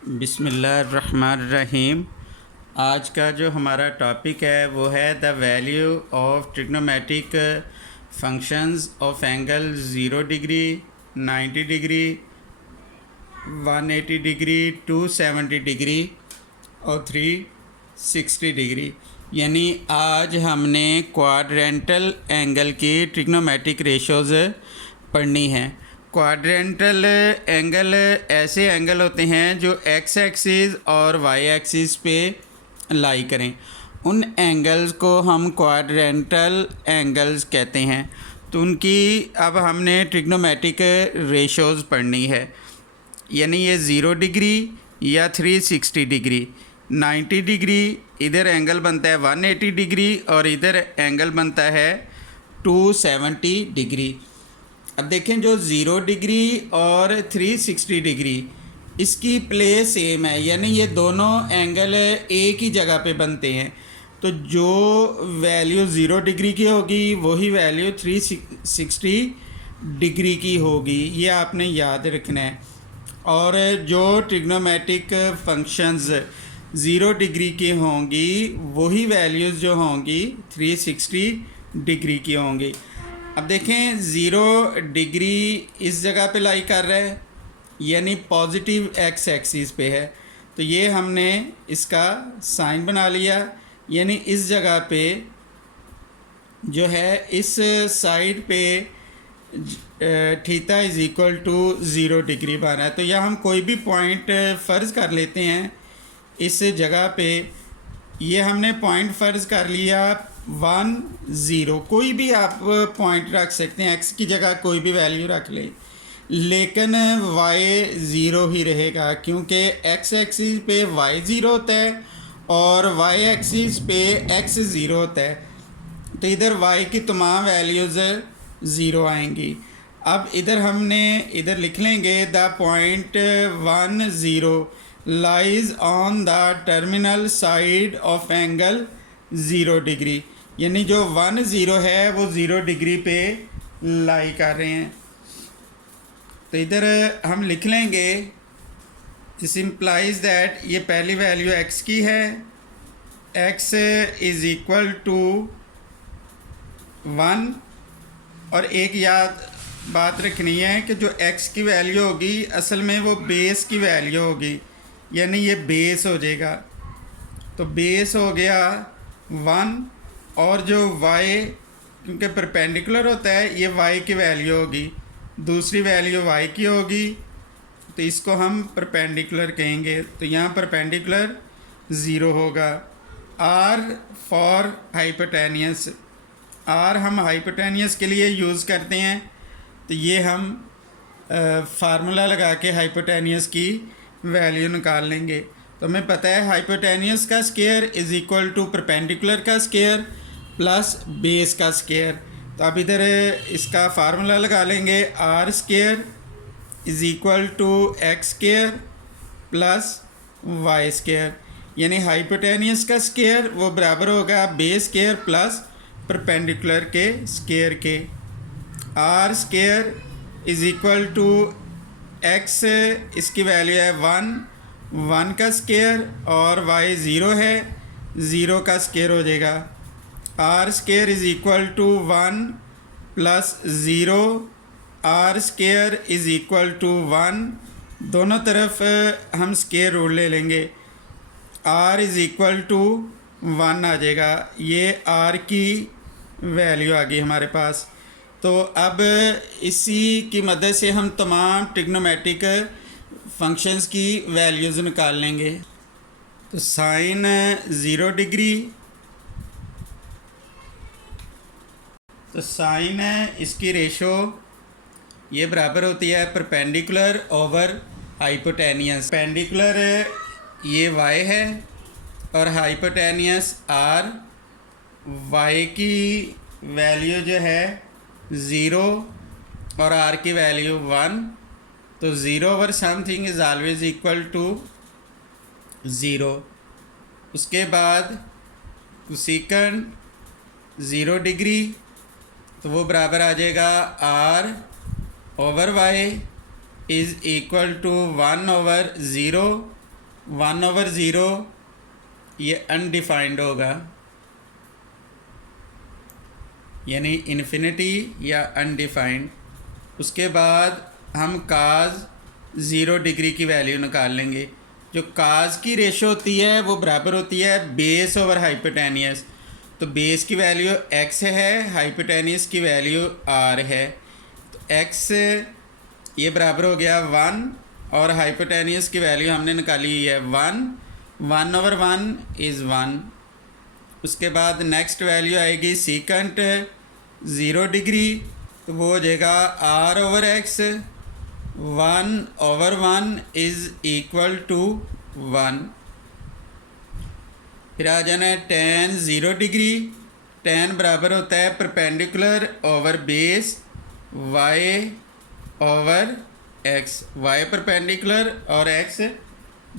बिस्मिल्लाहिर्रहमानिर्रहीम। आज का जो हमारा टॉपिक है वो है the value of trigonometric functions of angle 0 degree, 90 degree, 180 degree, 270 degree और 360 डिग्री। यानी आज हमने क्वाड्रेंटल एंगल की ट्रिग्नोमेट्रिक रेशोज़ पढ़नी है। क्वाड्रेंटल एंगल ऐसे एंगल होते हैं जो एक्स एक्सिस और वाई एक्सिस पे लाई करें। उन एंगल्स को हम क्वाड्रेंटल एंगल्स कहते हैं। तो उनकी अब हमने ट्रिग्नोमेट्रिक रेशोज़ पढ़नी है। यानी ये 0 डिग्री या 360 डिग्री, 90 डिग्री, इधर एंगल बनता है 180 डिग्री और इधर एंगल बनता है 270 डिग्री। अब देखें जो 0 डिग्री और 360 डिग्री इसकी प्लेस सेम है, यानी ये दोनों एंगल एक ही जगह पे बनते हैं। तो जो वैल्यू 0 डिग्री की होगी वही वैल्यू 360 डिग्री की होगी, ये आपने याद रखना है। और जो ट्रिग्नोमेट्रिक फंक्शंस 0 डिग्री की होंगी वही वैल्यूज़ जो होंगी 360 डिग्री की होंगी। अब देखें 0 डिग्री इस जगह पे लाई कर रहा है, यानी पॉजिटिव एक्स एक्सिस पे है। तो ये हमने इसका साइन बना लिया, यानी इस जगह पे जो है इस साइड पे theta is equal to 0 degree बना है। तो यह हम कोई भी पॉइंट फ़र्ज़ कर लेते हैं इस जगह पे। ये हमने पॉइंट फ़र्ज़ कर लिया 1 0, कोई भी आप पॉइंट रख सकते हैं, एक्स की जगह कोई भी वैल्यू रख लें, लेकिन वाई 0 ही रहेगा क्योंकि एक्स एक्सिस पे वाई 0 होता है और वाई एक्सिस पे एक्स 0 होता है। तो इधर वाई की तमाम वैल्यूज़ 0 आएंगी। अब इधर हमने इधर लिख लेंगे the point 1 0 lies on the terminal side of angle 0 degree, यानी जो 1 0 है वो 0 डिग्री पे लाई कर रहे हैं। तो इधर हम लिख लेंगे दिस इम्प्लाइज दैट ये पहली वैल्यू x की है, x इज़ इक्वल टू 1। और एक याद बात रखनी है कि जो x की वैल्यू होगी असल में वो बेस की वैल्यू होगी, यानी ये बेस हो जाएगा। तो बेस हो गया 1 और जो y क्योंकि परपेंडिकुलर होता है ये y की वैल्यू होगी, दूसरी वैल्यू y की होगी, तो इसको हम परपेंडिकुलर कहेंगे। तो यहाँ परपेंडिकुलर 0 होगा। r फॉर हाइपोटेनियस, r हम हाइपोटेनियस के लिए यूज़ करते हैं। तो ये हम फार्मूला लगा के हाइपोटेनियस की वैल्यू निकाल लेंगे। तो हमें पता है हाइपोटेनियस का square is equal to perpendicular का स्क्वायर प्लस बेस का स्क्वायर। तो अब इधर इसका फार्मूला लगा लेंगे, R square is equal to X square plus Y square, यानी हाइपोटेनियस का स्क्वायर वो बराबर होगा बेस स्क्वायर प्लस परपेंडिकुलर के स्क्वायर के। R square is equal to X, इसकी वैल्यू है 1 का स्क्वायर और वाई 0 है, 0 का स्क्वायर हो जाएगा। R square is equal to 1 plus 0, R square is equal to 1, दोनों तरफ हम स्क्वायर रूल ले लेंगे, आर इज़ इक्वल टू 1 आ जाएगा। ये आर की वैल्यू आ गई हमारे पास। तो अब इसी की मदद से हम तमाम ट्रिग्नोमेट्रिक फंक्शंस की वैल्यूज़ निकाल लेंगे। तो साइन 0 डिग्री, तो साइन इसकी रेशो ये बराबर होती है परपेंडिकुलर ओवर हाइपोटेनियस। परपेंडिकुलर ये y है और हाइपोटेनियस r। y की वैल्यू जो है 0 और r की वैल्यू 1। तो 0 over something is always equal to 0। उसके बाद कोसेकंड 0 डिग्री, तो वो बराबर आ जाएगा r over y is equal to 1 over 0 1/0 ये अनडिफाइंड होगा, यानी इन्फिनिटी या अनडिफाइंड। उसके बाद हम काज 0 डिग्री की वैल्यू निकाल लेंगे। जो काज की रेशो होती है वो बराबर होती है बेस ओवर हाइपोटेनियस। तो बेस की वैल्यू x है, हाइपोटेनियस की वैल्यू r है। तो x ये बराबर हो गया 1 और हाइपोटेनियस की वैल्यू हमने निकाली हुई है 1/1 इज़ 1। उसके बाद नेक्स्ट वैल्यू आएगी सीकंट 0 डिग्री, तो वो हो जाएगा r/x 1/1 इज़ इक्वल टू 1। फिर आ जाना है tan 0 डिग्री। tan बराबर होता है perpendicular over base y/x, y perpendicular और x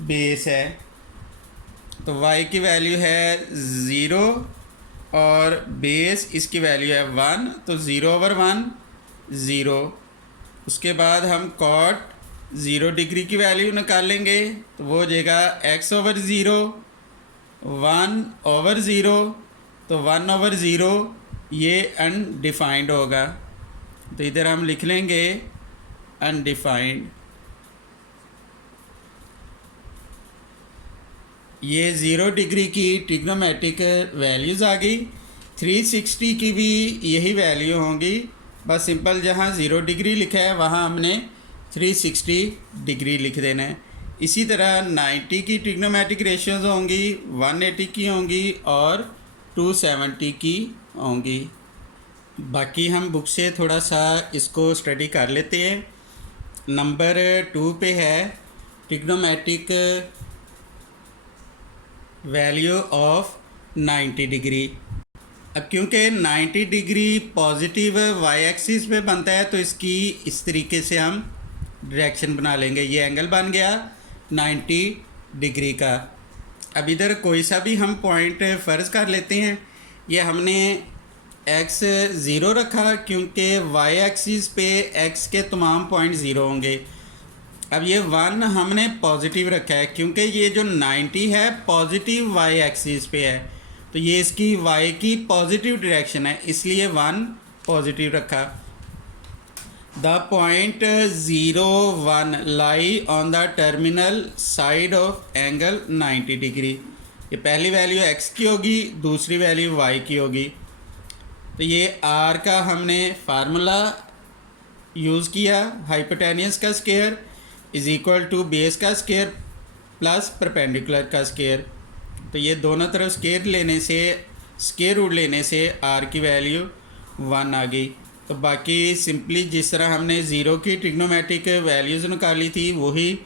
बेस है। तो y की वैल्यू है 0 और बेस इसकी वैल्यू है 1, तो 0/1 0। उसके बाद हम cot 0 डिग्री की वैल्यू निकालेंगे, तो वो हो जाएगा x/0 1/0, तो 1/0 ये अनडिफाइंड होगा, तो इधर हम लिख लेंगे अनडिफाइंड। ये 0 डिग्री की ट्रिग्नोमेट्रिक वैल्यूज़ आ गई। 360 की भी यही वैल्यू होंगी, बस सिंपल जहाँ 0 डिग्री लिखा है वहाँ हमने 360 डिग्री लिख देना है। इसी तरह 90 की ट्रिग्नोमेट्रिक रेशियोज़ होंगी, 180 की होंगी और 270 की होंगी। बाकी हम बुक से थोड़ा सा इसको स्टडी कर लेते हैं। नंबर 2 पे है ट्रिग्नोमेट्रिक वैल्यू ऑफ 90 डिग्री। अब क्योंकि 90 डिग्री पॉजिटिव वाई एक्सिस पे बनता है, तो इसकी इस तरीके से हम डायरेक्शन बना लेंगे। ये एंगल बन गया 90 डिग्री का। अब इधर कोई सा भी हम पॉइंट फ़र्ज़ कर लेते हैं। ये हमने x 0 रखा क्योंकि वाई एक्सिस पे x के तमाम पॉइंट 0 होंगे। अब ये 1 हमने पॉजिटिव रखा है क्योंकि ये जो 90 है पॉजिटिव वाई एक्सिस पे है, तो ये इसकी y की पॉजिटिव डायरेक्शन है, इसलिए 1 पॉजिटिव रखा। The point 0 1 lie on the terminal side of angle 90 degree. ये पहली वैल्यू x की होगी, दूसरी वैल्यू y की होगी। तो ये r का हमने फार्मूला यूज़ किया, हाइपोटेनियस का square is equal to base का स्क्वायर प्लस परपेंडिकुलर का स्क्वायर। तो ये दोनों तरफ स्क्वायर लेने से, स्क्वायर रूट लेने से r की वैल्यू 1 आ गई। तो बाकी सिंपली जिस तरह हमने 0 की ट्रिग्नोमेट्रिक वैल्यूज़ निकाली थी वही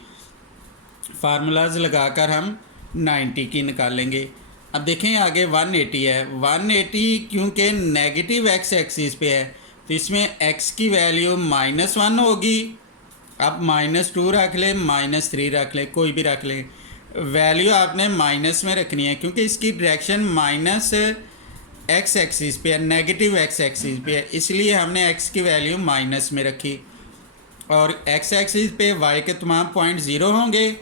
फार्मूलाज लगाकर हम 90 की निकालेंगे। अब देखें आगे 180 है। 180 क्योंकि नेगेटिव x एक्सिस पे है, तो इसमें x की वैल्यू -1 होगी। आप -2 रख लें, -3 रख लें, कोई भी रख लें, वैल्यू आपने माइनस में रखनी है क्योंकि इसकी डायरेक्शन माइनस x एक्सिस पे है, नेगेटिव x एक्सिस पे है, इसलिए हमने x की वैल्यू माइनस में रखी। और x एक्सिस पे y के तमाम पॉइंट 0 होंगे,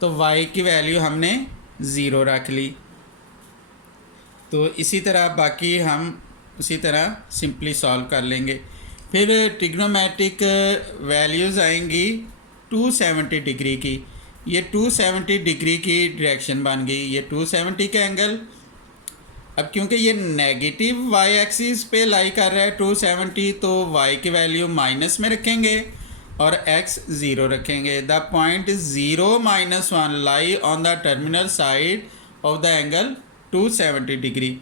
तो y की वैल्यू हमने 0 रख ली। तो इसी तरह बाकी हम उसी तरह सिंपली सॉल्व कर लेंगे। फिर ट्रिग्नोमेट्रिक वैल्यूज़ आएंगी 270 डिग्री की। ये 270 डिग्री की डायरेक्शन बन गई, ये 270 का एंगल। अब क्योंकि ये नेगेटिव वाई एक्सिस पे लाई कर रहा है 270, तो y की वैल्यू माइनस में रखेंगे और x 0 रखेंगे। The point 0 -1 lie on the terminal side of the angle 270 degree.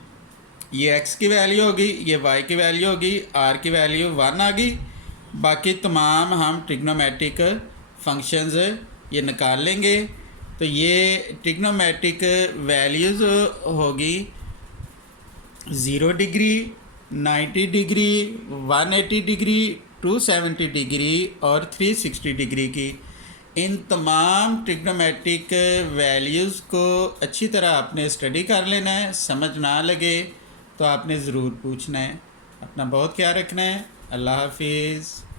ये x की वैल्यू होगी, ये y की वैल्यू होगी, r की वैल्यू 1 आ गई। बाकी तमाम हम ट्रिग्नोमेट्रिक फंक्शंस ये निकाल लेंगे। तो ये ट्रिग्नोमेट्रिक वैल्यूज़ होगी 0 डिग्री, 90 डिग्री, 180 डिग्री, 270 डिग्री और 360 डिग्री की। इन तमाम ट्रिग्नोमेट्रिक वैल्यूज़ को अच्छी तरह आपने स्टडी कर लेना है। समझ ना लगे तो आपने ज़रूर पूछना है। अपना बहुत ख्याल रखना है। अल्लाह हाफिज़।